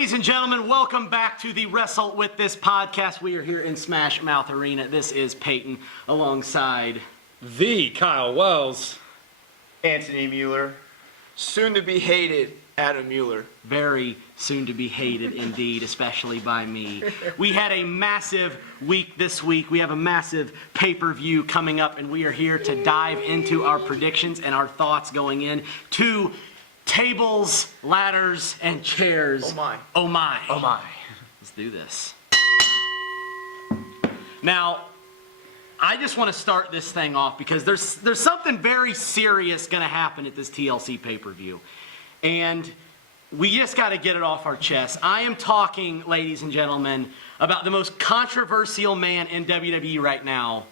Ladies and gentlemen, welcome back to the Wrestle With This Podcast. We are here in Smash Mouth Arena. This is Peyton alongside the Kyle Wells, Anthony Mueller, soon to be hated Adam Mueller. Very soon to be hated indeed, especially by me. We had a massive week this week. We have a massive pay-per-view coming up, and we are here to dive into our predictions and our thoughts going in to tables, ladders, and chairs. Oh my. Oh my. Oh my. Let's do this. Now, I just want to start this thing off because there's something very serious going to happen at this TLC pay-per-view. And we just got to get it off our chest. I am talking, ladies and gentlemen, about the most controversial man in WWE right now,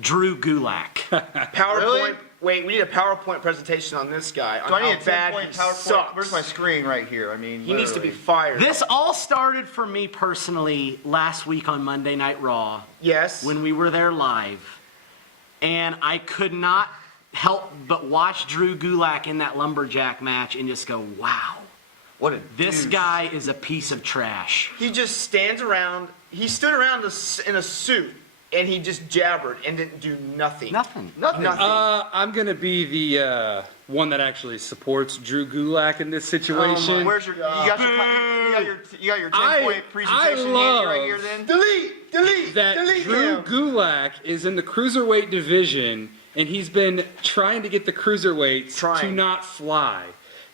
Drew Gulak. PowerPoint. Really? Wait, we need a PowerPoint presentation on this guy. Do I need a how bad 10-point he PowerPoint? sucks. Where's my screen right here? I mean, He needs to be literally. fired. This all started for me personally last week on Monday Night Raw. Yes. When we were there live. And I could not help but watch Drew Gulak in that lumberjack match and just go, wow. What a This douche. guy is a piece of trash. He just stands around. He stood around in a suit and he just jabbered and didn't do nothing. Nothing. Nothing. I'm gonna be the one that actually supports Drew Gulak in this situation. Where's your? You got your 10-point presentation love handy right here. Then Delete. that Drew him. Gulak is in the cruiserweight division, and he's been trying to get the cruiserweights to not fly.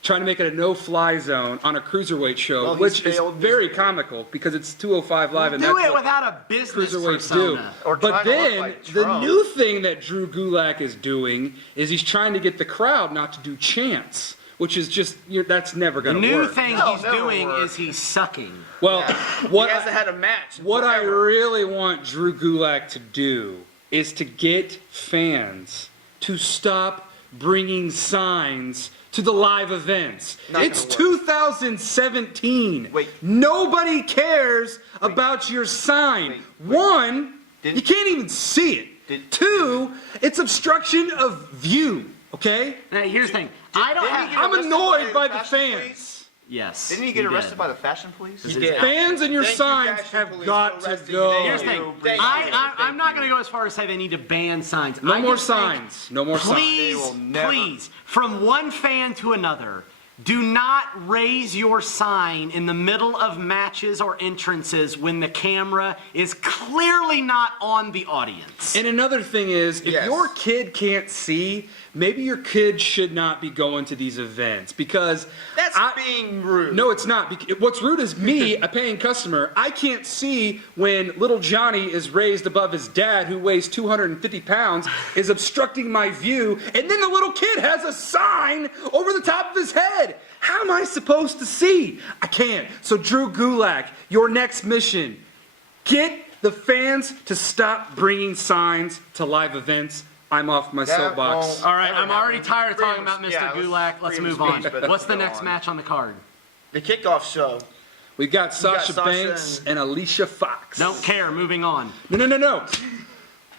Trying to make it a no-fly zone on a cruiserweight show, Well, he's which is failed very miserably. comical because it's 205 Live, and Do that's it what without a business cruiserweights do. persona. Or But trying to look then like the Trump. new thing that Drew Gulak is doing is he's trying to get the crowd not to do chants, which is just that's never The going to new work. thing No, he's never doing work. is he's sucking. Well, what he hasn't had a match. in What I forever. really want Drew Gulak to do is to get fans to stop bringing signs to the live events. Not It's gonna work. 2017. Wait. Nobody cares about your sign. One, Didn't- you can't even see it. Two, it's obstruction of view. Okay? Now, here's the thing. I don't didn't he have... get I'm arrested annoyed by by the fashion fans. police? Yes. Didn't he get did. arrested by the fashion police? He did. Fans and your Thank you, signs Fashion have Police, got for to arresting go. me. Here's the thing. Thank you. I'm not going to go as far as say they need to ban signs. No I more just think, signs. No more signs. Please, They will never- please, from one fan to another, do not raise your sign in the middle of matches or entrances when the camera is clearly not on the audience. And another thing is, if Yes. your kid can't see, maybe your kid should not be going to these events because That's being rude. No, it's not. What's rude is me, a paying customer. I can't see when little Johnny is raised above his dad, who weighs 250 pounds, is obstructing my view, and then the little kid has a sign over the top of his head. How am I supposed to see? I can't. So Drew Gulak, your next mission, get the fans to stop bringing signs to live events. I'm off my That soapbox. won't- All right, Never I'm already happened. tired of talking Freedom about of- Mr. yeah, it was Gulak. Let's freedom of move on. speech, but What's the go next on. match on the card? The kickoff show. We've got Sasha Sasha Banks and Alicia Fox. Don't care. Moving on. No.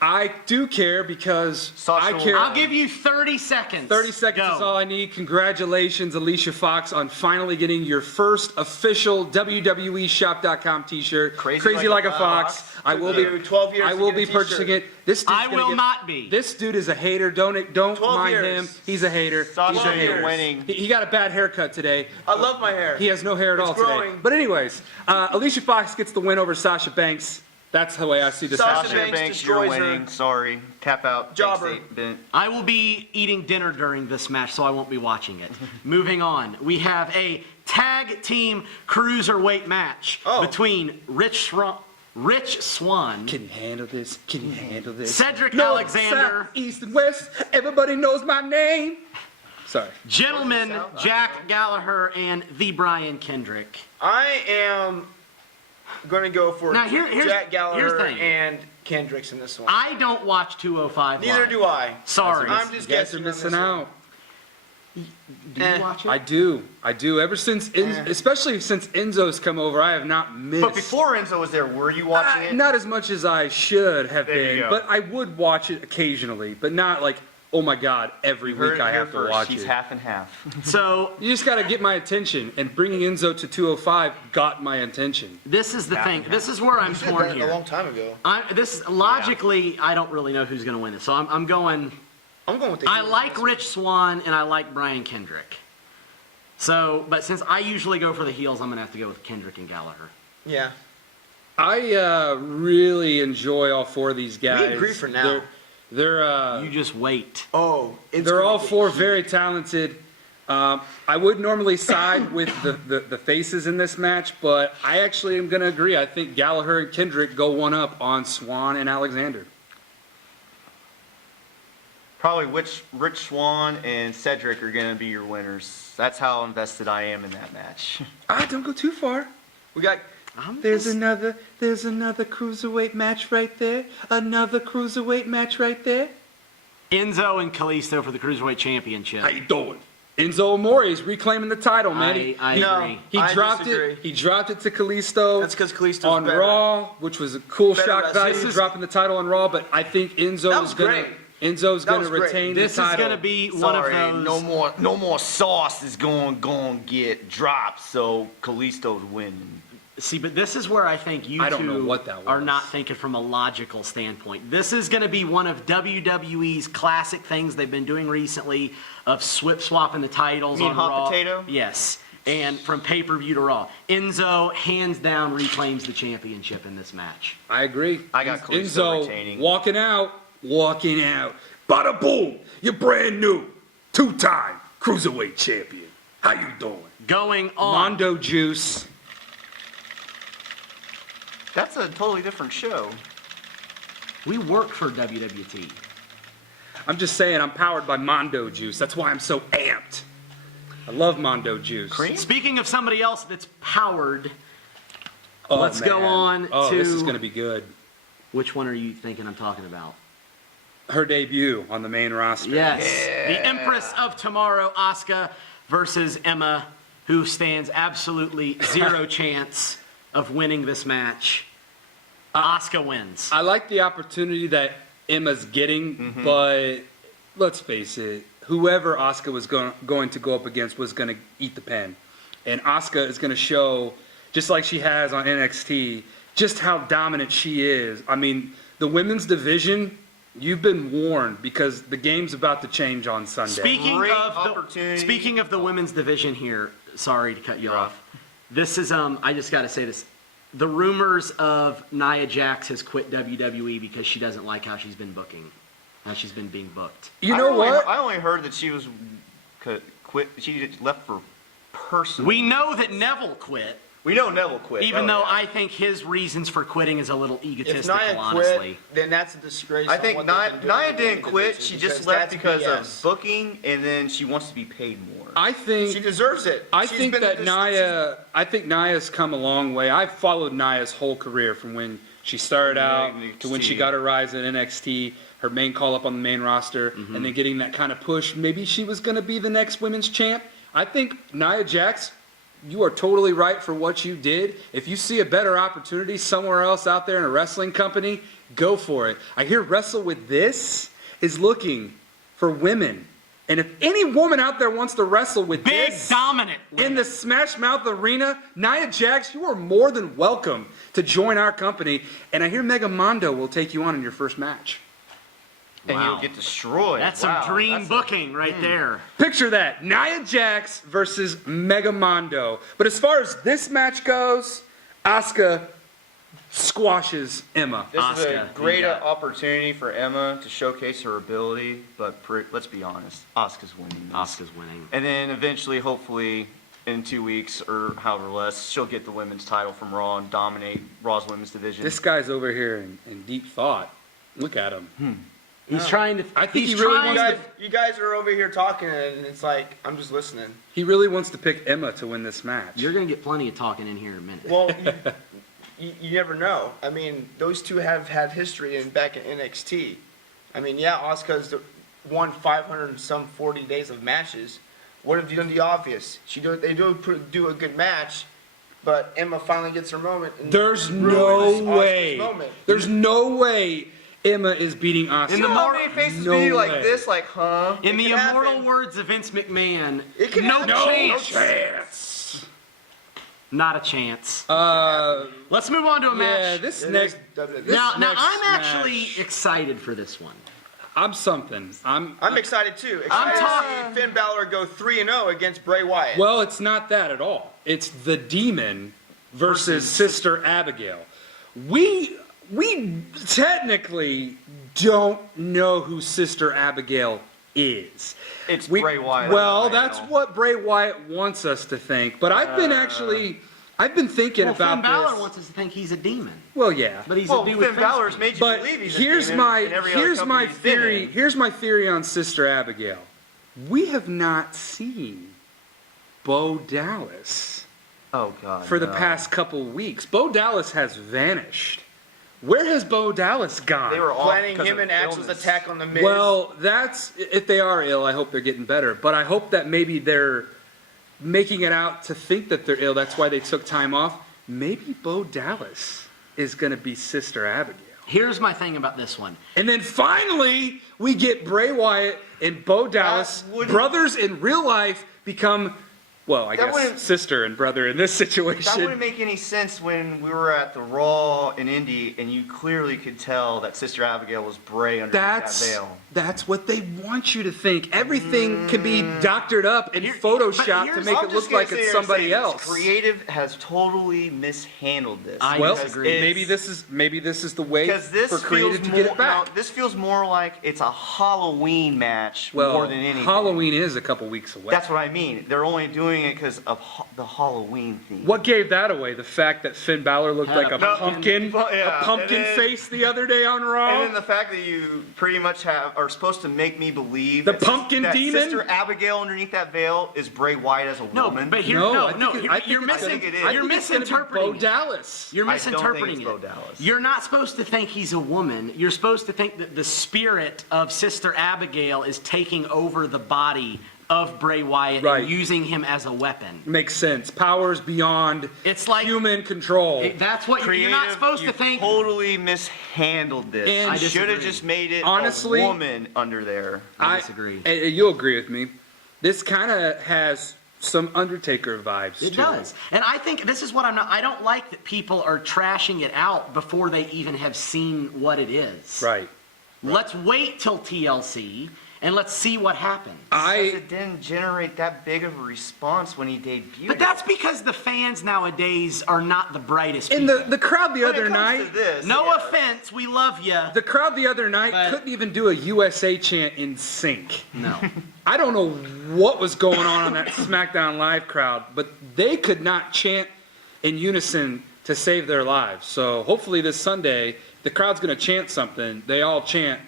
I do care because Sasha I will- care. I'll give you 30 seconds. 30 seconds Go. is all I need. Congratulations, Alicia Fox, on finally getting your first official WWEshop.com t-shirt. Crazy like a Like a fox. Fox. I will Took be you 12 years I to will get a be t-shirt. purchasing it. This dude's I gonna will get- not be. This dude is a hater. Don't 12 mind years. him. He's a hater. Sasha, He's a hater. you're winning. He got a bad haircut today. I love my hair. He has no hair at It's all growing. today. But anyways, Alicia Fox gets the win over Sasha Banks. That's the way I see this Sasha happening. Sasha Banks Banks, you're destroys her. winning. Sorry. Tap out. Jobber. Thanks, 8-bit. I will be eating dinner during this match, so I won't be watching it. Moving on, we have a tag team cruiserweight match between Rich Swann, Can you handle this? Can you handle this? Cedric North, Alexander, South, East, and West. Everybody knows my name. Sorry. Gentleman Jack Gallagher, and the Brian Kendrick. I am going to go for Now, here's Jack the Gallagher thing. and Kendricks in this one. I don't watch 205 Neither Live. do I. Sorry. I'm just You guys are guessing. on missing this one. out. Do you watch it? I do. Ever since, especially since Enzo's come over, I have not missed. But before Enzo was there, were you watching it? Not as much as I should have There you been, go. but I would watch it occasionally, but not like oh my God, every week I have to watch She's it. half and half. So You just got to get my attention, and bringing Enzo to 205 got my attention. this is the thing. This is where I'm You said torn that a here. long time ago. Logically, I don't really know who's going to win this. So I'm going. I'm going with the I heels. like Rich Swann and I like Brian Kendrick. So, but since I usually go for the heels, I'm going to have to go with Kendrick and Gallagher. Yeah. I really enjoy all four of these guys. We agree for now. They're You just wait. Oh, it's they're gonna all get four heated. very talented. I would normally side with the faces in this match, but I actually am going to agree. I think Gallagher and Kendrick go one up on Swan and Alexander. Probably Rich Swann and Cedric are going to be your winners. That's how invested I am in that match. Don't go too far. We got There's another cruiserweight match right there. Another cruiserweight match right there. Enzo and Kalisto for the Cruiserweight Championship. How you doing? Enzo Amore is reclaiming the title, man. I No. agree. He I dropped disagree. it. He dropped it to Kalisto. That's because Kalisto's on better. Raw, which was a cool Better shock wrestler. value, This is- dropping the title on Raw. But I think That Enzo's was gonna great. Enzo's That gonna was great. retain This the is title. going to be one of those. No more sauce is going to get dropped, so Kalisto's winning. See, but this is where I think you I don't know two what that are was. not thinking from a logical standpoint. This is going to be one of WWE's classic things they've been doing recently of swapping the titles You mean on hot Raw. potato? Yes, and from pay-per-view to Raw. Enzo, hands down, reclaims the championship in this match. I agree. I got Kalisto Enzo retaining. walking out. Bada boom! You're brand new, two-time cruiserweight champion. How you doing? Going on. Mondo Juice. That's a totally different show. We work for WWT. I'm just saying, I'm powered by Mondo Juice. That's why I'm so amped. I love Mondo Juice. Cream? Speaking of somebody else that's powered, Oh, let's go man. on to... This is going to be good. Which one are you thinking I'm talking about? Her debut on the main roster. Yes. The Empress of Tomorrow, Asuka, versus Emma, who stands absolutely zero chance of winning this match. Asuka wins. I like the opportunity that Emma's getting, but let's face it, whoever Asuka was going to go up against was going to eat the pen. And Asuka is going to show, just like she has on NXT, just how dominant she is. I mean, the women's division, you've been warned because the game's about to change on Sunday. Great opportunity. Speaking of the women's division here, sorry to cut you off. This is I just got to say this. The rumors of Nia Jax has quit WWE because she doesn't like how she's been being booked. You know what? I only heard that she was quit. She left for personal. We know that Neville quit, We know Neville quit. even Oh, though yeah. I think his reasons for quitting is a little If egotistical, Nia honestly. quit, then that's a disgrace. I on think what they've been doing Nia with the didn't quit. division, She just left that's because BS. of booking, and then she wants to be paid more. I think She deserves it. I She's think been that this- I think Nia's come a long way. I've followed Nia's whole career from when she started out to when she NXT. got her rise in NXT, her main call up on the main roster, and then getting that kind of push. Maybe she was going to be the next women's champ. I think Nia Jax, you are totally right for what you did. If you see a better opportunity somewhere else out there in a wrestling company, go for it. I hear Wrestle With This is looking for women. And if any woman out there wants to wrestle with Big, this dominant. in the Smash Mouth Arena, Nia Jax, you are more than welcome to join our company. And I hear Mega Mondo will take you on in your first match. And Wow. you'll get destroyed. That's Wow, some dream that's booking right there. Picture that, Nia Jax versus Mega Mondo. But as far as this match goes, Asuka squashes Emma. This is Asuka, a great you got it. opportunity for Emma to showcase her ability, but let's be honest, Asuka's winning this. Asuka's winning. And then eventually, hopefully, in 2 weeks or however less, she'll get the women's title from Raw and dominate Raw's women's division. This guy's over here in deep thought. Look at him. He's trying to. I think he's he really trying wants to. You guys are over here talking, and it's like I'm just listening. He really wants to pick Emma to win this match. You're gonna get plenty of talking in here in a minute. Well, you never know. I mean, those two have had history back in NXT. I mean, yeah, Asuka's won 500 and some 40 days of matches. What have you done the obvious? They do a good match, but Emma finally gets her moment. And There's ruins no Asuka's way. moment. There's no way Emma is beating Asuka. In the You know how many faces be like way. this, like, huh? In the can immortal happen. words of Vince McMahon, It can no happen. chance. Not a chance. Uh, Let's move on to a match. yeah, this It next. is WWE. this now next I'm actually match- excited for this one. I'm something. I'm excited too. Excited to see Finn Balor go 3-0 against Bray Wyatt. Well, it's not that at all. It's the Demon versus Sister Abigail. We technically don't know who Sister Abigail is. It's Bray Wyatt. Well, right that's now. what Bray Wyatt wants us to think. But I've been thinking Well, about Finn Balor this. wants us to think he's a demon, Well, yeah. but he's Well, a dude with Finn fence Balor's feet. made you But believe he's a here's demon my in every other here's company my he's been theory. in. Here's my theory on Sister Abigail. We have not seen Bo Dallas Oh God. for the no. past couple weeks. Bo Dallas has vanished. Where has Bo Dallas gone? They were off planning because him of and Axel's illness. attack on the Miz. Well, that's if they are ill. I hope they're getting better. But I hope that maybe they're making it out to think that they're ill. That's why they took time off. Maybe Bo Dallas is going to be Sister Abigail. Here's my thing about this one. And then finally, we get Bray Wyatt and Bo Dallas, wouldn't- brothers in real life, become, well, I That guess wouldn't- sister and brother in this That situation. wouldn't make any sense when we were at the Raw in Indy, and you clearly could tell that Sister Abigail was Bray underneath that veil. That's what they want you to think. Everything can be doctored up and Here- photoshopped but to here's- make I'm it just look gonna like sit it's here and somebody say this. else. Creative has totally mishandled this. I Well, disagree. It's- maybe this is the way Because this for creative feels to more, get it back. no, this feels more like it's a Halloween match Well, more than anything. Halloween is a couple weeks away. That's what I mean. They're only doing it because of the Halloween theme. What gave that away? The fact that Finn Balor looked Had like a a pumpkin. pumpkin, Well, yeah, a pumpkin and then- face the other day on Raw. And then the fact that you pretty much are supposed to make me believe The that pumpkin that demon? Sister Abigail underneath that veil is Bray Wyatt as a No, woman. but here, No, no, I think no, it- you're, I think you're it's gonna- missing. it is. I You're think it's gonna be misinterpreting. Bo it. Dallas. You're I don't think misinterpreting it's Bo it. Dallas. You're not supposed to think he's a woman. You're supposed to think that the spirit of Sister Abigail is taking over the body of Bray Wyatt Right. and using him as a weapon. Makes sense. Powers beyond It's like human control. that's what you're not supposed you to think. Totally mishandled this. And I should have disagree. just made it Honestly, a woman under there. I disagree. You'll agree with me. This kind of has some Undertaker vibes. It to does. And I think this is what I don't like that people are trashing it out before they even have seen what it is. Right. Let's wait till TLC and let's see what happens. Because it didn't generate that big of a response when he debuted. But that's because the fans nowadays are not the brightest And people. the crowd the When it other comes night, to this, No yeah. offense, we love you. the crowd the other night But- couldn't even do a USA chant in sync. No. I don't know what was going on that SmackDown Live crowd, but they could not chant in unison to save their lives. So hopefully this Sunday, the crowd's going to chant something. They all chant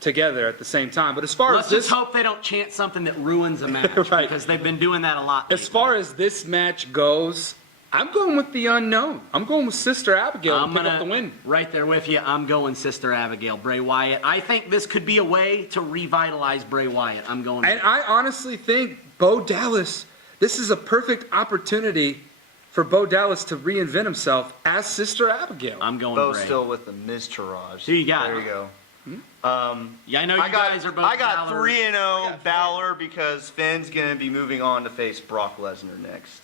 together at the same time. But as far Let's as this, just hope they don't chant something that ruins a match Right. because they've been doing that a lot. as far as this match goes, I'm going with the unknown. I'm going with Sister Abigail to I'm pick gonna up the win. right there with you. I'm going Sister Abigail, Bray Wyatt. I think this could be a way to revitalize Bray Wyatt. I'm going. And I honestly think Bo Dallas, this is a perfect opportunity for Bo Dallas to reinvent himself as Sister Abigail. I'm going Bo's Bray. still with the Miz Taraj. Who you got? There you go. Yeah, I know you guys are both. I got Balor. 3-0 Balor because Finn's gonna be moving on to face Brock Lesnar next.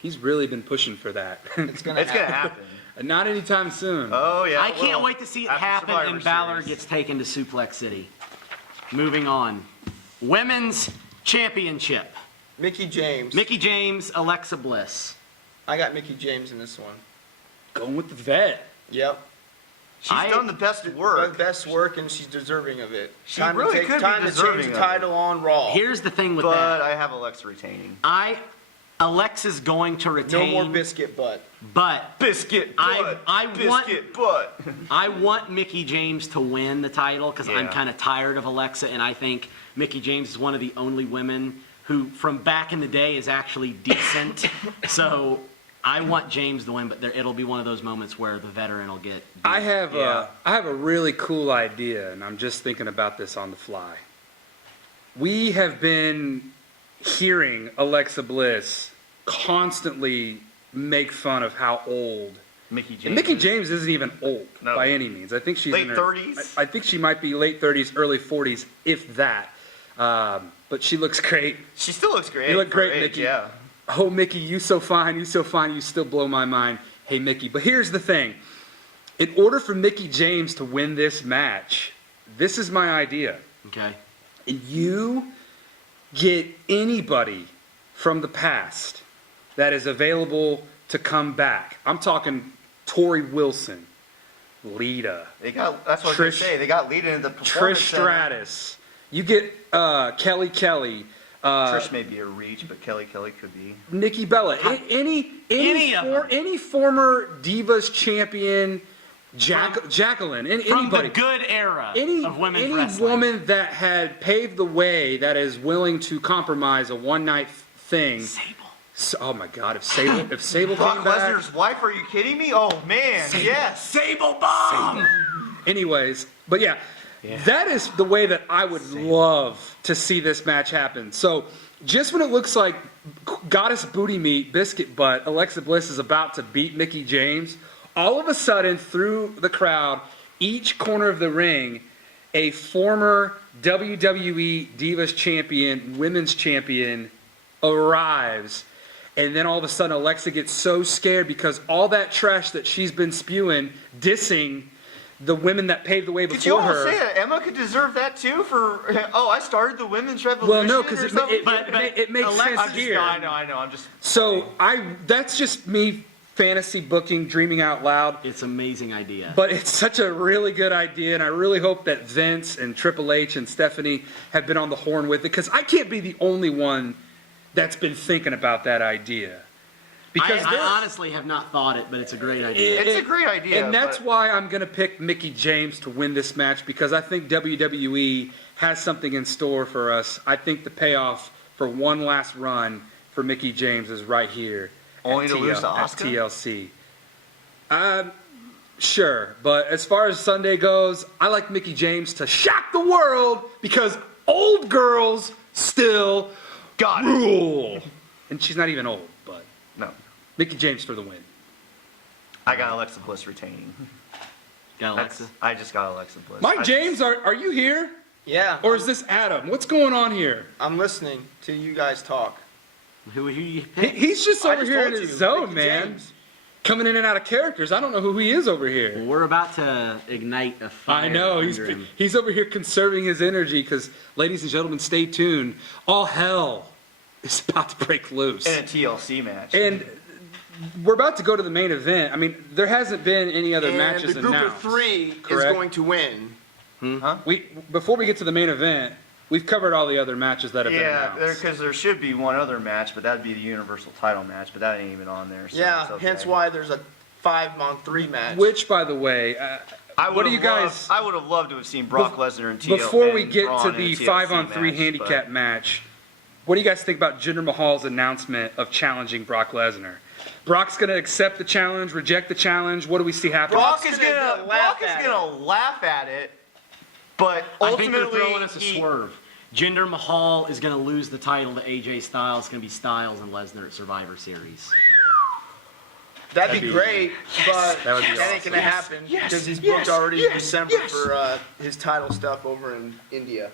He's really been pushing for that. It's gonna It's gonna happen. happen. Not anytime soon. Oh yeah. I can't well, wait to see it after happen Survivor and Balor Series. gets taken to Suplex City. Moving on. Women's Championship. Mickey James. Mickie James, Alexa Bliss. I got Mickey James in this one. Going with the vet. Yep. She's I- done the best work. Best work, and she's deserving of it. She really could be deserving change of the it. title on Raw. Here's the thing with But that. I have Alexa retaining. Alexa's going to No retain. more biscuit butt. But Biscuit I- butt. I want- Biscuit butt. I want Mickie James to win the title because I'm Yeah. kind of tired of Alexa, and I think Mickie James is one of the only women who, from back in the day, is actually decent. So I want James to win, but it'll be one of those moments where the veteran will get. beat. I have Yeah. I have a really cool idea, and I'm just thinking about this on the fly. We have been hearing Alexa Bliss constantly make fun of how old Mickey James. And Mickey James isn't even old No. by any means. I think she's Late in her 30s? I think she might be late 30s, early 40s, if that. But she looks great. She still looks great. You look for great, age, Mickey. Yeah. Oh, Mickey, you so fine, you so fine, you still blow my mind. Hey, Mickey. But here's the thing. In order for Mickey James to win this match, this is my idea. Okay. You get anybody from the past that is available to come back. I'm talking Tori Wilson, Lita, They got. That's what I Trish- was gonna say. They got lead into the Trish performance center. Stratus. You get Kelly Kelly, Trish may be a reach, but Kelly could be. Nikki Bella, Any of them. any former Divas champion, Jacqueline, From anybody. the good era Any, of women's any wrestling. woman that had paved the way that is willing to compromise a one-night thing. Sable. Oh my God! If Sable Brock came back. Lesnar's wife? Are you kidding me? Oh man, yes. Sable bomb. Anyways, but yeah, that is the way that I would love to see this match happen. So just when it looks like Goddess Booty Meat, Biscuit Butt, Alexa Bliss is about to beat Mickey James, all of a sudden through the crowd, each corner of the ring, a former WWE Divas champion, women's champion arrives. And then all of a sudden Alexa gets so scared because all that trash that she's been spewing, dissing the women that paved the way Could you before almost her. say that Emma could deserve that too? For I started the women's revolution. Well, no, because or something? it makes sense I'm just, here. no, I know. I'm just. So that's just me fantasy booking, dreaming out loud. It's an amazing idea. But it's such a really good idea, and I really hope that Vince and Triple H and Stephanie have been on the horn with it, because I can't be the only one that's been thinking about that idea. Because I honestly have not thought it, but it's a great idea. It's a great idea, And that's but- why I'm going to pick Mickey James to win this match, because I think WWE has something in store for us. I think the payoff for one last run for Mickey James is right here. Only at to lose to at Asuka? TLC. Sure, but as far as Sunday goes, I like Mickey James to shock the world, because old girls still Got it. rule. And she's not even old, but No, Mickey James for the win. I got Alexa Bliss retaining. Got Alexa? I just got Alexa Bliss. Mike I James, are you here? Yeah, Or is this Adam? What's going on here? I'm listening to you guys talk. Who you He- pick? He's just I over just here in told his you, zone, Mickey man. James. Coming in and out of characters. I don't know who he is over here. We're about to ignite a fire. I know, under him. he's over here conserving his energy, because, ladies and gentlemen, stay tuned. All hell is about to break loose. in a TLC match. And we're about to go to the main event. I mean, there hasn't been any other And matches the group announced. of three correct? is going to win. Before we get to the main event, we've covered all the other matches that have been Yeah, announced. because there should be one other match, but that'd be the Universal Title match, but that ain't even on there. So Yeah, it's okay. hence why there's a 5-on-3 match. Which, by the way, what do you guys? I would have loved to have seen Brock Lesnar and TLC. Before we get Braun to in a the TLC 5-on-3 match, handicap match, what do you guys think about Jinder Mahal's announcement of challenging Brock Lesnar? Brock's going to accept the challenge, reject the challenge. What do we see happen? Brock Brock's is gonna gonna laugh at laugh at it, but I think they're ultimately throwing us a swerve. Jinder Mahal is going to lose the title to AJ Styles. It's going to be Styles and Lesnar at Survivor Series. That'd be great, but That would be that ain't awesome. gonna happen because he's booked already in December for his title stuff over in India.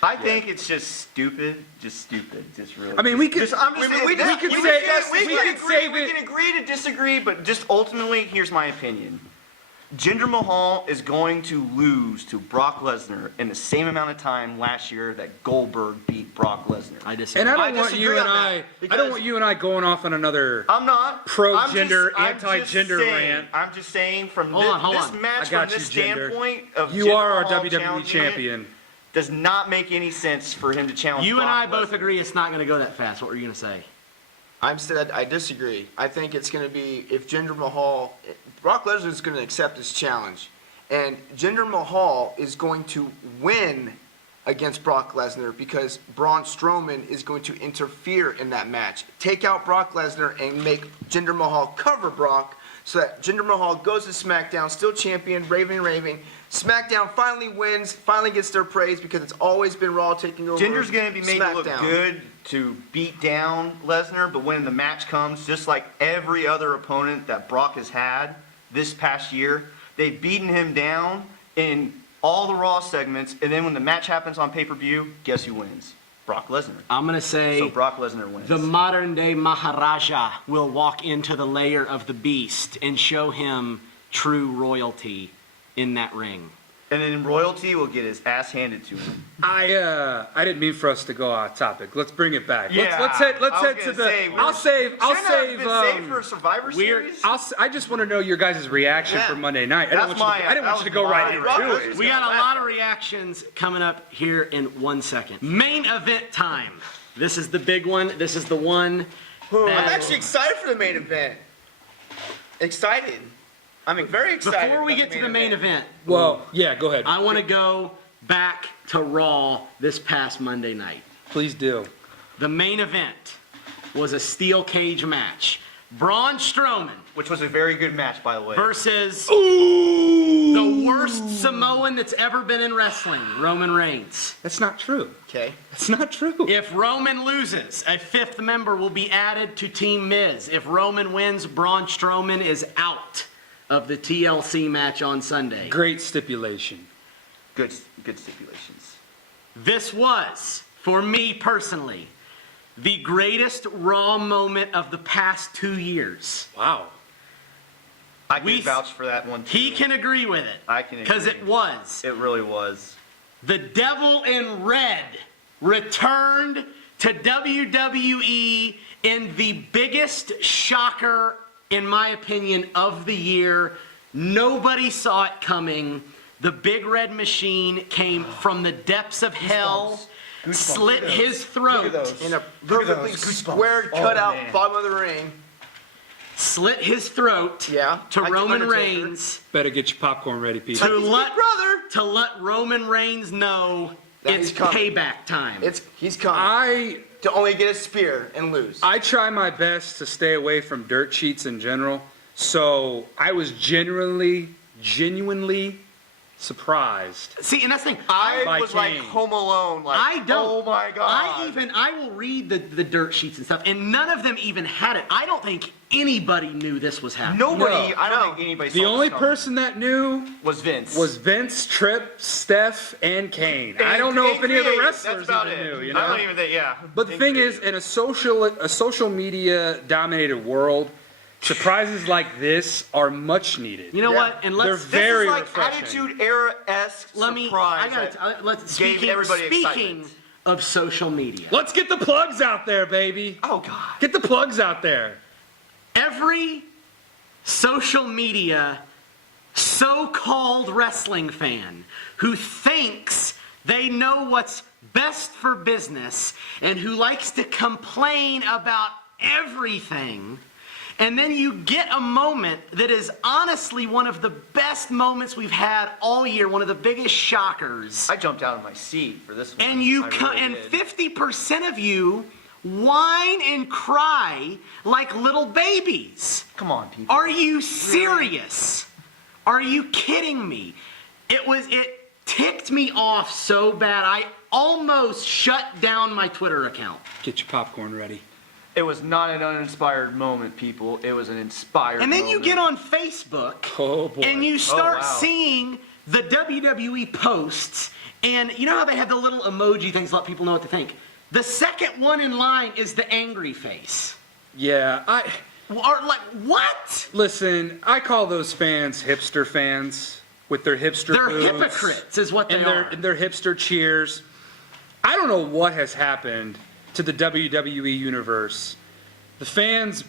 I think it's just stupid, just really. I mean, we could. I'm just saying, we could we say can we could agree to disagree, but just ultimately, here's my opinion. Jinder Mahal is going to lose to Brock Lesnar in the same amount of time last year that Goldberg beat Brock Lesnar. I disagree. And I I don't want you disagree and on I. that, I don't because- want you and I going off on another. I'm not Pro-gender, I'm just anti-gender saying- rant. I'm just saying from Hold on. this match, I got from this you, Jinder. standpoint of You Jinder are our Mahal WWE challenging it, champion. does not make any sense for him to challenge. You and Brock I both Lesnar. agree it's not going to go that fast. What were you going to say? I disagree. I think it's going to be if Jinder Mahal, Brock Lesnar is going to accept his challenge, and Jinder Mahal is going to win against Brock Lesnar because Braun Strowman is going to interfere in that match, take out Brock Lesnar, and make Jinder Mahal cover Brock, so that Jinder Mahal goes to SmackDown, still champion, raving, SmackDown finally wins, finally gets their praise because it's always been Raw taking over. Jinder's going to be made to look SmackDown. good to beat down Lesnar, but when the match comes, just like every other opponent that Brock has had this past year, they've beaten him down in all the Raw segments, and then when the match happens on pay-per-view, guess who wins? Brock Lesnar. I'm going to say So Brock Lesnar wins. the modern-day Maharaja will walk into the lair of the beast and show him true royalty in that ring. And then royalty will get his ass handed to him. I didn't mean for us to go off topic. Let's bring it back. Yeah, let's head I was to gonna the. say, I'll save. Shouldn't have been saved for a Survivor we're- Series. I just want to know your guys' reaction Yeah. for Monday night. I That's didn't want you to go right into Brock it. Lesnar's We got gonna a laugh lot of at it. reactions coming up here in 1 second. Main event time. This is the big one. This is the one I'm that... actually excited for the main event. Excited. I mean, very excited. Before we about get to the main event, Well, yeah, go ahead. I want to go back to Raw this past Monday night. Please do. The main event was a steel cage match. Braun Strowman Which was a very good match, by the way. versus the worst Samoan that's ever been in wrestling, Roman Reigns. That's not true. Okay. That's not true. If Roman loses, a fifth member will be added to Team Miz. If Roman wins, Braun Strowman is out of the TLC match on Sunday. Great stipulation. Good stipulations. This was, for me personally, the greatest Raw moment of the past 2 years. Wow. I can We- vouch for that one, too. He can agree with it. I can Because agree. it was. It really was. The Devil in Red returned to WWE in the biggest shocker, in my opinion, of the year. Nobody saw it coming. The Big Red Machine came from the depths of hell, slit his throat, In a Look at perfectly those goosebumps. squared Oh, cutout man. bottom of the ring. slit his throat Yeah, to like the Roman Undertaker. Reigns Better get your popcorn ready, Pete. to let brother. to let Roman Reigns know That it's he's coming. payback time. He's coming I to only get a spear and lose. I try my best to stay away from dirt sheets in general, so I was genuinely surprised. See, and that's the thing. I By was like Kane. Home Alone. Like, I don't. Oh my god. I will read the dirt sheets and stuff, and none of them even had it. I don't think anybody knew this was happening. Nobody. No. I don't No. think anybody. The saw only this coming. person that knew was Vince. was Vince, Tripp, Steph, and Kane. I don't know if any of the wrestlers That's about even it. knew, you I know? don't even think. Yeah. But the thing is, in a social media dominated world, surprises like this are much needed. You know Yeah. what? And They're let's this very is like refreshing. Attitude Era-esque let me. surprise. I gotta. that Let's gave speaking everybody speaking excitement. of social media. Let's get the plugs out there, baby. Oh god. Get the plugs out there. Every social media so-called wrestling fan who thinks they know what's best for business and who likes to complain about everything, and then you get a moment that is honestly one of the best moments we've had all year, one of the biggest shockers. I jumped out of my seat for this one. And you I co- really and did. 50% of you whine and cry like little babies. Come on, people. Are you serious? Are you kidding me? It ticked me off so bad. I almost shut down my Twitter account. Get your popcorn ready. It was not an uninspired moment, people. It was an inspired And then moment. you get on Facebook Oh boy. and you start wow. seeing the WWE posts, and you know how they have the little emoji things to let people know what to think. The second one in line is the angry face. Yeah, Or like, what? listen, I call those fans hipster fans with their hipster They're boos hypocrites, is what they and are. their hipster cheers. I don't know what has happened to the WWE universe. The fans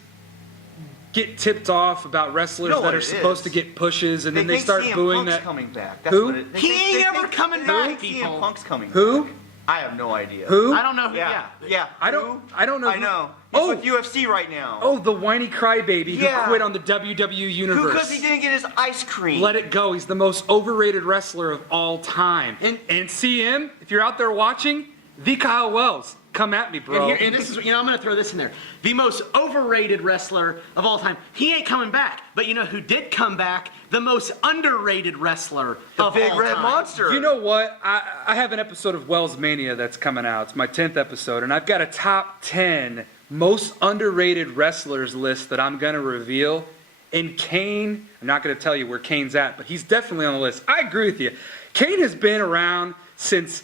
get tipped off about wrestlers You know that what are it supposed to is. get pushes, and then they think start CM booing Punk's that. coming back. That's Who? what it, they He think- ain't they ever think- coming they back, think people. CM Punk's coming Who? back. I have no idea. Who? I don't know who, Yeah. Yeah. I don't know. I who- know. He's Oh. with UFC right now. Oh, the whiny crybaby Yeah. who quit on the WWE universe. Because he didn't get his ice cream. Let it go. He's the most overrated wrestler of all time. And CM, if you're out there watching, the Kyle Wells. come at me, bro. And this is, I'm going to throw this in there. The most overrated wrestler of all time. He ain't coming back. But you know who did come back? The most underrated wrestler of all time. Big Red Monster. You know what? I have an episode of Wells Mania that's coming out. It's my 10th episode, and I've got a top 10 most underrated wrestlers list that I'm going to reveal. And Kane, I'm not going to tell you where Kane's at, but he's definitely on the list. I agree with you. Kane has been around since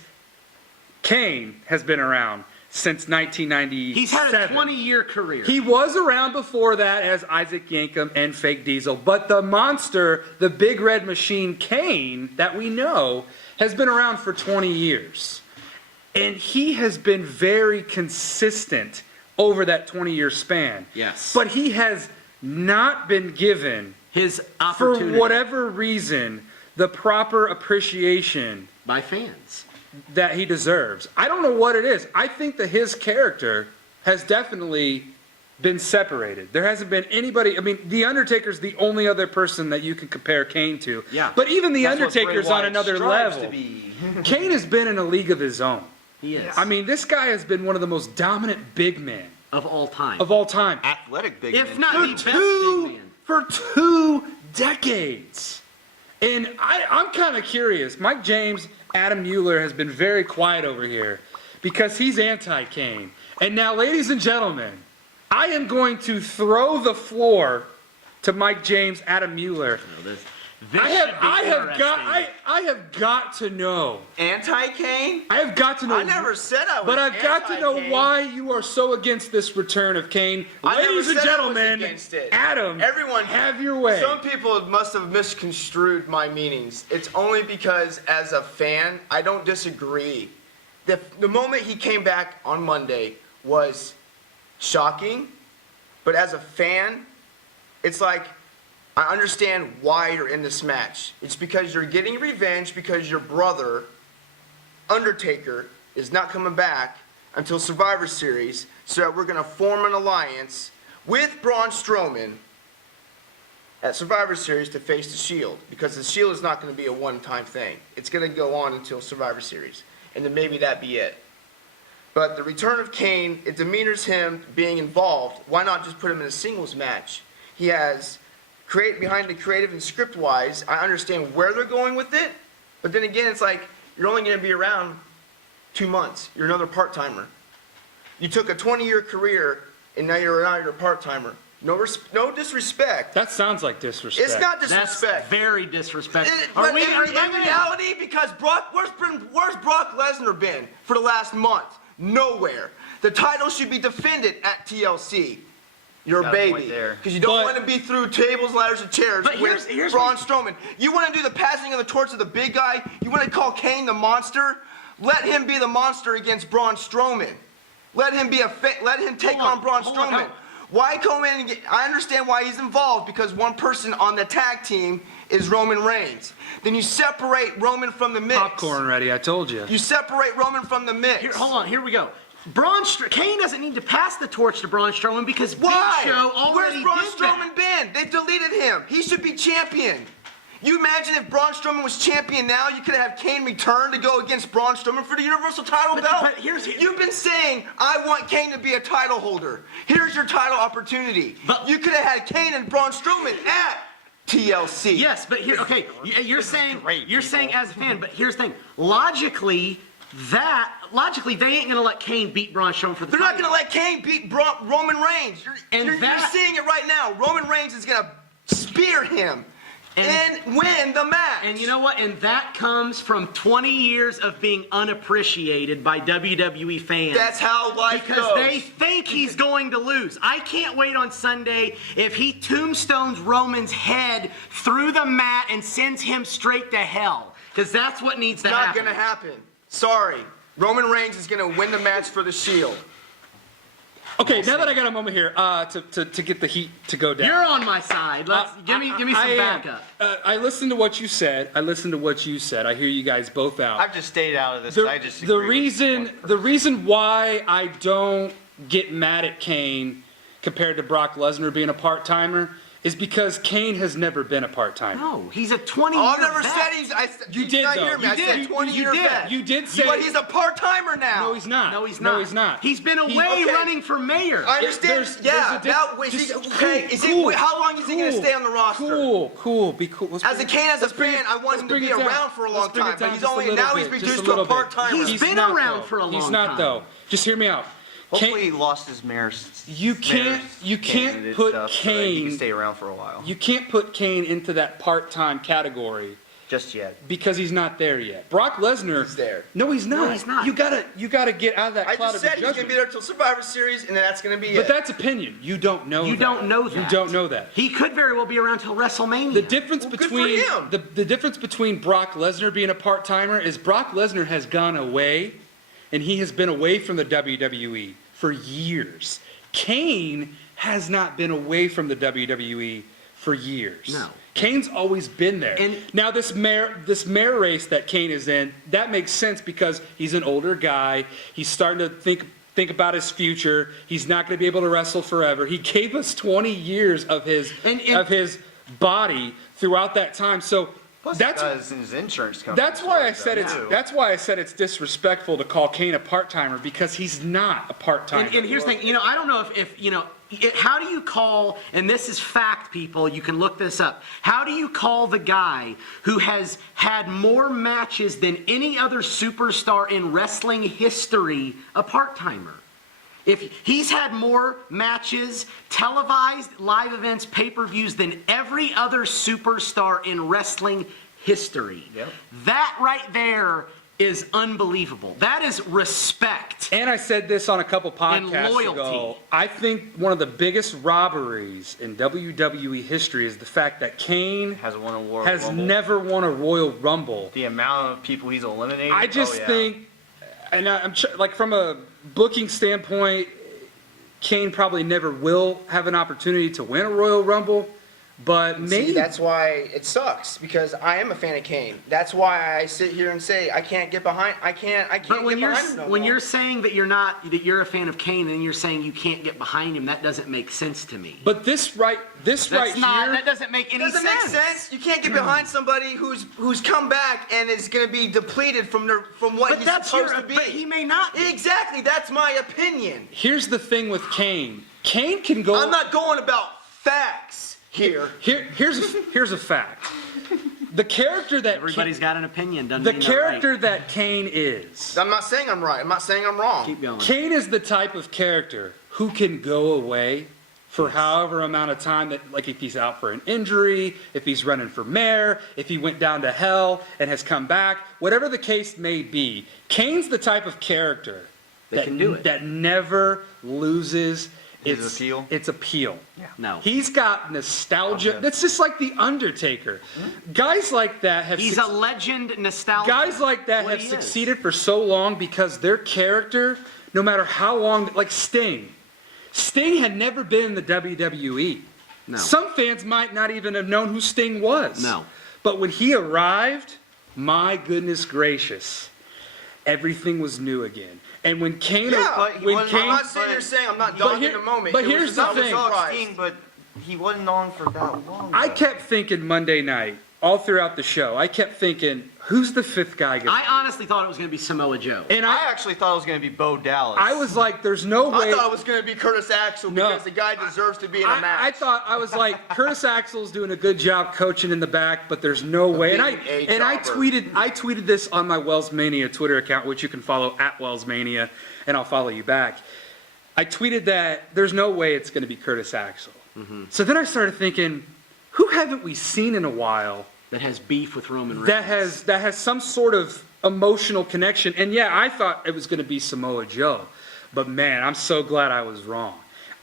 1997. He's had a 20-year career. He was around before that as Isaac Yankem and Fake Diesel, but the monster, the Big Red Machine Kane that we know, has been around for 20 years. And he has been very consistent over that 20-year span. Yes. But he has not been given, his opportunity, for whatever reason, the proper appreciation by fans that he deserves. I don't know what it is. I think that his character has definitely been separated. There hasn't been anybody. I mean, The Undertaker's the only other person that you can compare Kane to. Yeah. But even The That's what Bray Undertaker's on Wyatt another strives level. to be. Kane has been in a league of his own. he is. I mean, this guy has been one of the most dominant big men of all time. of all time. Athletic big If man. not the best big man. For 2 decades. And I'm kind of curious. Mike James, Adam Mueller has been very quiet over here because he's anti-Kane. And now, ladies and gentlemen, I am going to throw the floor to Mike James, Adam Mueller. This I should be interesting. have got to know. Anti-Kane? I have got to know. I never said I was But I've got to know anti-Kane. why you are so against this return of Kane. I never Ladies and said I was gentlemen, against it. Adam, Everyone, have your way. Some people must have misconstrued my meanings. It's only because, as a fan, I don't disagree. The moment he came back on Monday was shocking, but as a fan, it's like, I understand why you're in this match. It's because you're getting revenge because your brother, Undertaker, is not coming back until Survivor Series, so that we're going to form an alliance with Braun Strowman at Survivor Series to face the Shield, because the Shield is not going to be a one-time thing. It's going to go on until Survivor Series, and then maybe that be it. But the return of Kane, it demeanors him being involved. Why not just put him in a singles match? He has behind the creative and script-wise, I understand where they're going with it, but then again, it's like, you're only going to be around 2 months. You're another part-timer. You took a 20-year career, and now you're a part-timer. No disrespect. That sounds like disrespect. It's not That's disrespect. very disrespectful. But in reality, because where's Brock Lesnar been for the last month? Nowhere. The title should be defended at TLC. You're a Got a point baby. there. Because you don't But- want to be through tables, ladders, and chairs But with here's Braun what- Strowman. You want to do the passing of the torch to the big guy? You want to call Kane the monster? Let him be the monster against Braun Strowman. Let him take on Braun Strowman. Why come in and I understand why he's involved, because one person on the tag team is Roman Reigns. Then you separate Roman from the mix. Popcorn ready, I told you. You separate Roman from the mix. Hold on, here we go. Kane doesn't need to pass the torch to Braun Strowman because Why? Big Show already Where's Braun did that. Strowman been? They've deleted him. He should be champion. You imagine if Braun Strowman was champion now, you could have Kane return to go against Braun Strowman for the Universal title belt? but You've been saying, I want Kane to be a title holder. Here's your title opportunity. But- you could have had Kane and Braun Strowman at TLC. Yes, but here, okay, you're saying great, as a fan, but here's the thing. Logically, they ain't gonna let Kane beat Braun Strowman for the They're not title. going to let Kane beat Roman Reigns. You're seeing it right now. Roman Reigns is going to spear him and win the match. And you know what? And that comes from 20 years of being unappreciated by WWE fans. That's how life because goes. they think he's going to lose. I can't wait on Sunday if he tombstones Roman's head through the mat and sends him straight to hell. Because that's what needs to Not happen. going to happen. Sorry. Roman Reigns is going to win the match for the Shield. Okay, now that I got a moment here to get the heat to go down. You're on my side. Give me some I am. backup. I listened to what you said. I hear you guys both out. I've just stayed out of this. I just the agree with reason why I don't get mad at Kane compared to Brock Lesnar being a part-timer is because Kane has never been a part-timer. No, he's a 20-year Oh, I've never vet. said he's. You he's did, not though. hearing me. You I did. said You 20-year did. vet. You did say. But he's a part-timer now. No, he's not. No, he's not. No, he's not. He's been away Okay. running for mayor. I understand. There's Yeah. a diff- Now, wait, just- okay. cool, How long is he going to cool, stay on the roster? Cool. Be cool. Let's As bring a it- Kane, as a let's bring fan, it- I want let's him to bring be it down. around for a long Let's bring it time, but down he's just a only little now bit, he's just reduced to little a bit. part-timer. He's been not, around though. for a long He's not time. though. Just hear me out. Hopefully Kane- he lost his mayor's. You can't candidate put stuff so that he Kane- can stay around for a while. You can't put Kane into that part-time category Just yet. because he's not there yet. Brock Lesnar. He's there. No, he's not. No, he's not. You gotta get out of that I cloud just of said he's going to judgment. be there till Survivor Series, and then that's going to be But it. that's opinion. You don't know. You that. don't know that. You don't know that. He could very well be around till WrestleMania. The difference Well, good for between him. the difference between Brock Lesnar being a part timer is Brock Lesnar has gone away, and he has been away from the WWE for years. Kane has not been away from the WWE for years. No. Kane's always been there. And- now this mayor race that Kane is in, that makes sense because he's an older guy. He's starting to think about his future. He's not going to be able to wrestle forever. He gave us 20 years of his And- of his body throughout that time. So Plus, that's his insurance company. that's why I said it's too. that's why I said it's disrespectful to call Kane a part timer because he's not a part timer. And here's the thing, I don't know if how do you call, and this is fact, people, you can look this up. How do you call the guy who has had more matches than any other superstar in wrestling history a part-timer? If he's had more matches, televised live events, pay-per-views than every other superstar in wrestling history. Yep. That right there is unbelievable. That is respect. And I said this on a couple And podcasts loyalty. ago. I think one of the biggest robberies in WWE history is the fact that Kane Hasn't won a Royal has Rumble. never won a Royal Rumble. The amount of people he's eliminated. I just oh, yeah. think, and like from a booking standpoint, Kane probably never will have an opportunity to win a Royal Rumble, but maybe See, that's why it sucks, because I am a fan of Kane. That's why I sit here and say I can't get behind. I can't But when get you're behind him no when more. you're saying that you're a fan of Kane and you're saying you can't get behind him, that doesn't make sense to me. But this right That doesn't make any Doesn't sense. make sense. You can't get behind somebody who's come back and is going to be depleted from what But he's that's supposed your, to be. but he may not be. Exactly. That's my opinion. Here's the thing with Kane. Kane can go. I'm not going about facts here. Here's a fact. The character that Everybody's got an opinion, doesn't the mean they're character right. that Kane is. I'm not saying I'm right. I'm not saying I'm wrong. Keep going. Kane is the type of character who can go away for however amount of time that, like if he's out for an injury, if he's running for mayor, if he went down to hell and has come back, whatever the case may be. Kane's the type of character That can do it. that never loses His appeal? Its appeal. No. He's got nostalgia. Okay. That's just like the Undertaker. Guys like that have He's a legend, nostalgia. guys like that What have he is. succeeded for so long because their character, no matter how long, like Sting. Sting had never been in the WWE. No. Some fans might not even have known who Sting was. No. But when he arrived, my goodness gracious, everything was new again. And when Kane, Yeah, but he when wasn't Kane, I'm not sitting here saying I'm not But dogging here- the moment. but It was here's just the I was thing. surprised. Sting, but he wasn't on for that long. I though. kept thinking Monday night, all throughout the show, I kept thinking, who's the fifth guy going to I honestly thought it was going to be Samoa Joe. And I actually thought it was going to be Bo Dallas. I was like, there's no way. I thought it was going to be Curtis Axel No. because the guy deserves to be in a match. I was like, Curtis Axel's doing a good job coaching in the back, but there's no way. And I Being a jobber. tweeted this on my Wells Mania Twitter account, which you can follow at Wells Mania, and I'll follow you back. I tweeted that there's no way it's going to be Curtis Axel. So then I started thinking, who haven't we seen in a while That has beef with Roman Reigns. that has some sort of emotional connection? And yeah, I thought it was going to be Samoa Joe, but man, I'm so glad I was wrong.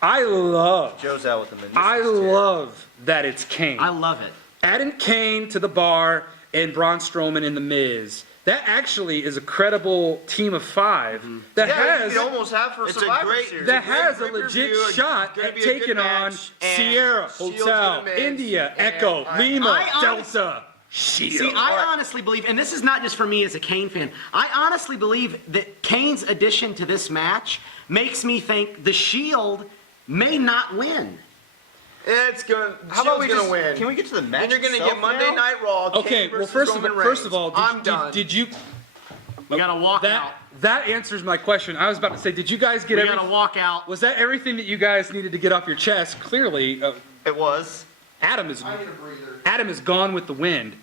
I love Joe's out with the meniscus tear. love that it's Kane. I love it. Adding Kane to the bar and Braun Strowman and The Miz. That actually is a credible team of five that Yeah, has you could almost have for It's a Survivor great- Series. that great has a pay-per-view, legit it's shot gonna at be a good taking on match, and Sierra, Shields Hotel, and The Miz, India, and Echo, Lima, I Delta, Shield. See, I honestly believe, and this is not just for me as a Kane fan, I honestly believe that Kane's addition to this match makes me think the Shield may not win. It's gonna. How about we Shield's just gonna win. Can we get to the match? And you're gonna itself get Monday now? Night Raw. Okay, Kane well, versus first Roman of all, I'm done. did you? We got to walk out. That answers my question. I was about to say, did you guys get We everything? got to walk out. Was that everything that you guys needed to get off your chest? Clearly, It was. Adam is I need a breather. Adam is gone with the wind.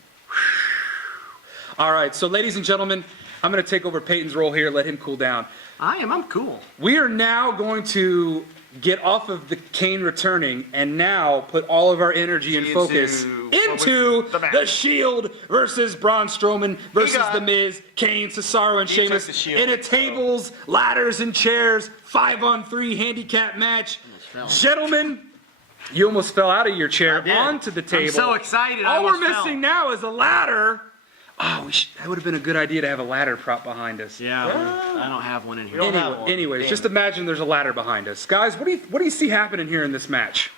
All right, so ladies and gentlemen, I'm going to take over Peyton's role here. Let him cool down. I'm cool. We are now going to get off of the Kane returning and now put all of our energy and focus into the match. the Shield versus Braun Strowman versus got- The Miz, Kane, Cesaro, and He took Sheamus the Shield, in a tables, ladders, and chairs 5-on-3 handicap match. Gentlemen, you almost fell out of your chair I did. onto the table. I'm so excited. I All we're almost fell. missing now is a ladder. Oh, that would have been a good idea to have a ladder prop behind us. Yeah, I don't have one in here. don't have one. Anyways, Damn just it. imagine there's a ladder behind us. Guys, what do you see happening here in this match?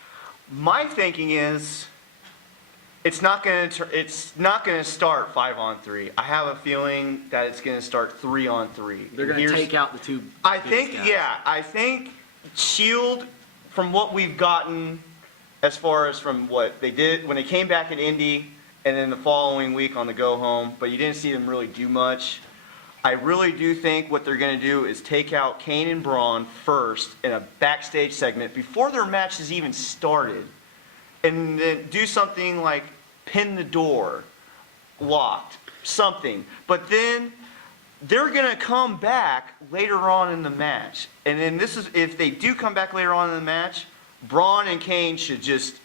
My thinking is, it's not going to start 5-on-3. I have a feeling that it's going to start 3-on-3. They're going to take out the two. I biggest think, guys. yeah, I think Shield, from what we've gotten, as far as from what they did when they came back in Indy, and then the following week on the go home, but you didn't see them really do much. I really do think what they're going to do is take out Kane and Braun first in a backstage segment before their match has even started, and then do something like pin the door, locked, something. But then they're going to come back later on in the match. And then if they do come back later on in the match, Braun and Kane should just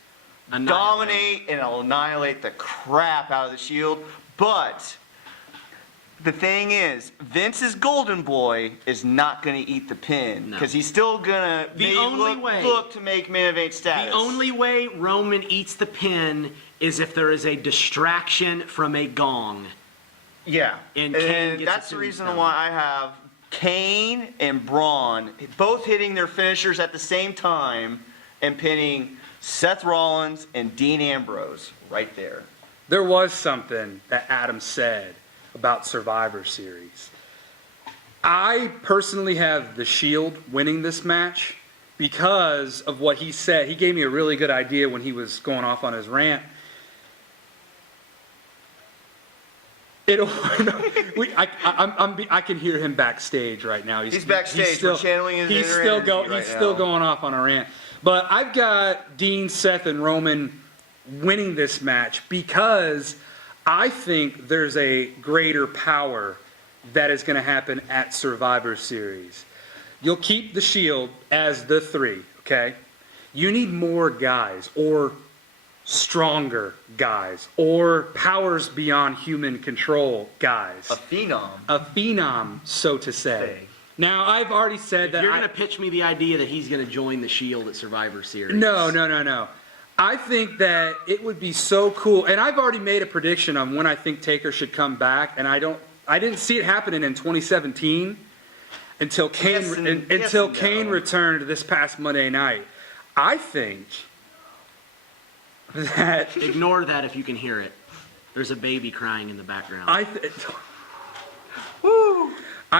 dominate and annihilate the crap out of the Shield. But the thing is, Vince's golden boy is not going to eat the pin because he's still going to look to make main event status. The only way Roman eats the pin is if there is a distraction from a gong. Yeah, And Kane gets that's a the reason tombstone. why I have Kane and Braun both hitting their finishers at the same time and pinning Seth Rollins and Dean Ambrose right there. There was something that Adam said about Survivor Series. I personally have the Shield winning this match because of what he said. He gave me a really good idea when he was going off on his rant. I can hear him backstage right now. He's backstage. We're channeling his inner energy right He's still now. going off on a rant. But I've got Dean, Seth, and Roman winning this match because I think there's a greater power that is going to happen at Survivor Series. You'll keep the Shield as the three, okay? You need more guys, or stronger guys, or powers beyond human control guys. A phenom. A phenom, so to say. Now, I've already said that You're going to pitch me the idea that he's going to join the Shield at Survivor Series. No. I think that it would be so cool, and I've already made a prediction on when I think Taker should come back, and I didn't see it happening in 2017 until Kane returned this past Monday night. I think that Ignore that if you can hear it. There's a baby crying in the background. I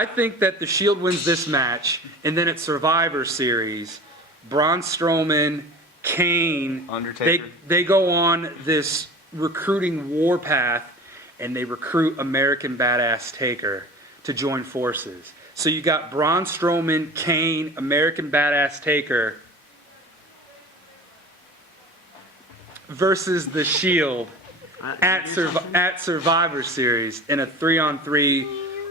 think that the Shield wins this match, and then at Survivor Series, Braun Strowman, Kane, Undertaker. they go on this recruiting warpath, and they recruit American Badass Taker to join forces. So you got Braun Strowman, Kane, American Badass Taker versus the Shield at Survivor Series in a 3-on-3,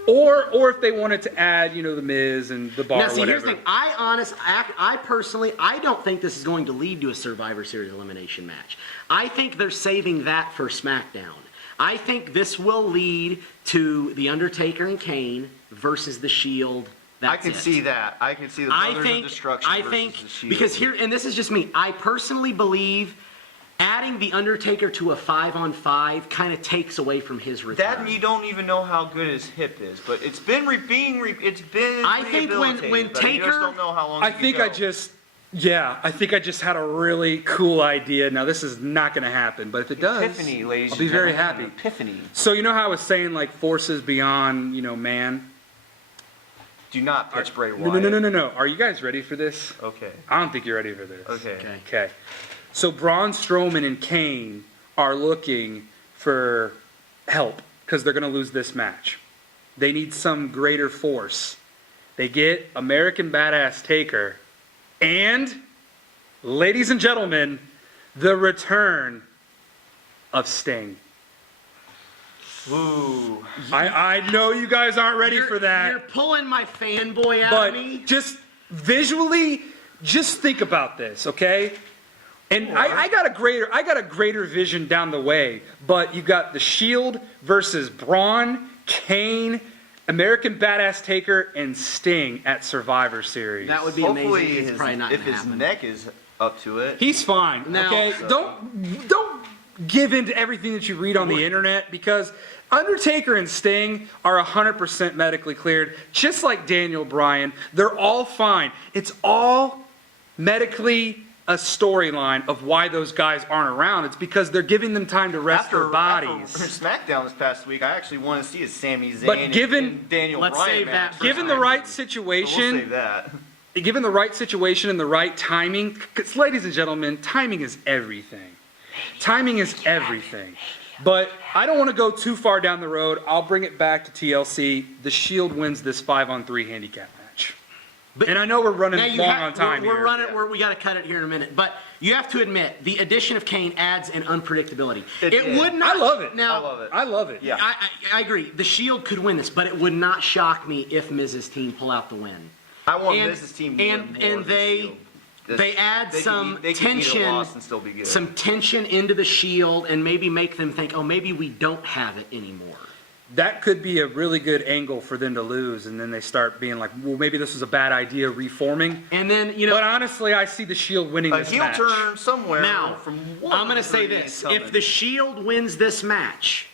or if they wanted to add, the Miz and the Bar, Now, see, here's whatever. the thing. I personally don't think this is going to lead to a Survivor Series elimination match. I think they're saving that for SmackDown. I think this will lead to The Undertaker and Kane versus The Shield. I can see that. I can see the Brothers of Destruction versus the Shield. Because here, and this is just me, I personally believe adding The Undertaker to a 5-on-5 kind of takes away from his return. That and you don't even know how good his hip is, but it's been it's been I think when rehabilitated, but you Taker- just don't know how long I it can think go. I think I just had a really cool idea. Now, this is not going to happen, but if it does, Epiphany, ladies I'll be and very gentlemen, happy. an epiphany. So you know how I was saying, like, forces beyond, man? Do not pitch Bray Wyatt. No. Are you guys ready for this? Okay. I don't think you're ready for this. Okay. Okay. So Braun Strowman and Kane are looking for help because they're going to lose this match. They need some greater force. They get American Badass Taker and, ladies and gentlemen, the return of Sting. Ooh. I know you guys aren't ready for that. You're pulling my fanboy out But of me. just visually, just think about this, okay? And I got a greater vision down the way. But you got the Shield versus Braun, Kane, American Badass Taker, and Sting at Survivor Series. That would be Hopefully, amazing. It's probably not if gonna his happen. neck is up to it. He's fine. Now- Okay, don't give in to everything that you read on the internet, because Undertaker and Sting are 100% medically cleared, just like Daniel Bryan. They're all fine. It's all medically a storyline of why those guys aren't around. It's because they're giving them time to rest their bodies. After SmackDown this past week, I actually want to see a Sami Zayn But given- and Daniel Let's Bryan save match. that for Given the SmackDown. right But situation, we'll save that. given the right situation and the right timing, because ladies and gentlemen, timing is everything. Timing is everything. But I don't want to go too far down the road. I'll bring it back to TLC. The Shield wins this 5-on-3 handicap match. But- And I know we're running Now, long on time we're here. running. We got to cut it here in a minute. But you have to admit, the addition of Kane adds an unpredictability. It did. would not. I love it. Now, I love it. I love it. Yeah. I agree. The Shield could win this, but it would not shock me if Miz's team pull out the win. I want And- Miz's team to and- win more and than they- Shield. They add They some they can eat a tension, loss and still be good. some tension into the Shield, and maybe make them think, oh, maybe we don't have it anymore. That could be a really good angle for them to lose, and then they start being like, well, maybe this was a bad idea, reforming. And then But honestly, I see the Shield winning a this heel match. turn somewhere. Now, from I'm going to say this. If the Shield wins this match,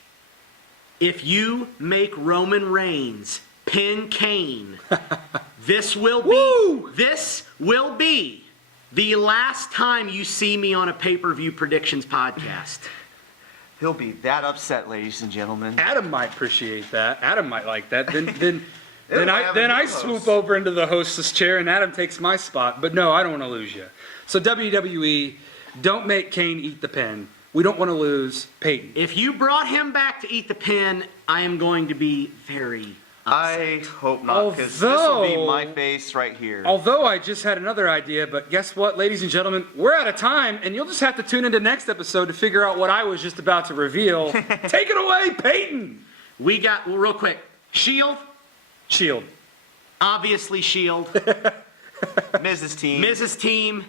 if you make Roman Reigns pin Kane, this will be the last time you see me on a pay-per-view predictions podcast. He'll be that upset, ladies and gentlemen. Adam might appreciate that. Adam might like that. Then might have a I new swoop host. over into the hostess chair and Adam takes my spot. But no, I don't want to lose you. So WWE, don't make Kane eat the pin. We don't want to lose Peyton. If you brought him back to eat the pin, I am going to be very I hope not, because this will be Although- my face right here. Although I just had another idea, but guess what, ladies and gentlemen? We're out of time, and you'll just have to tune into next episode to figure out what I was just about to reveal. Take it away, Peyton! We got, well, real quick, Shield, Shield. obviously Shield. Mrs. Team. Mrs. Team,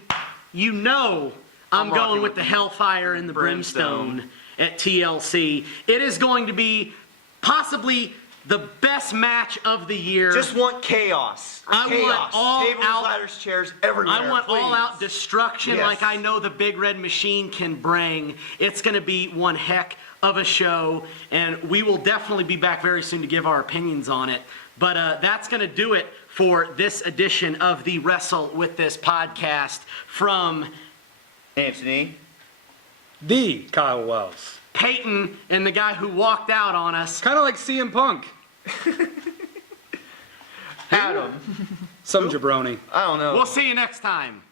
you know I'm rocking going with with the the Hellfire and the Brimstone at TLC. It is going to be possibly the best match of the year. Just want chaos. I want chaos. all Tables, out- ladders, chairs, everywhere. I want please. all-out destruction Yes. like I know the Big Red Machine can bring. It's going to be one heck of a show, and we will definitely be back very soon to give our opinions on it. But that's going to do it for this edition of the Wrestle With This podcast from Anthony. The Kyle Wells. Peyton and the guy who walked out on us. Kind of like CM Punk. Adam. Some jabroni. I don't know. We'll see you next time.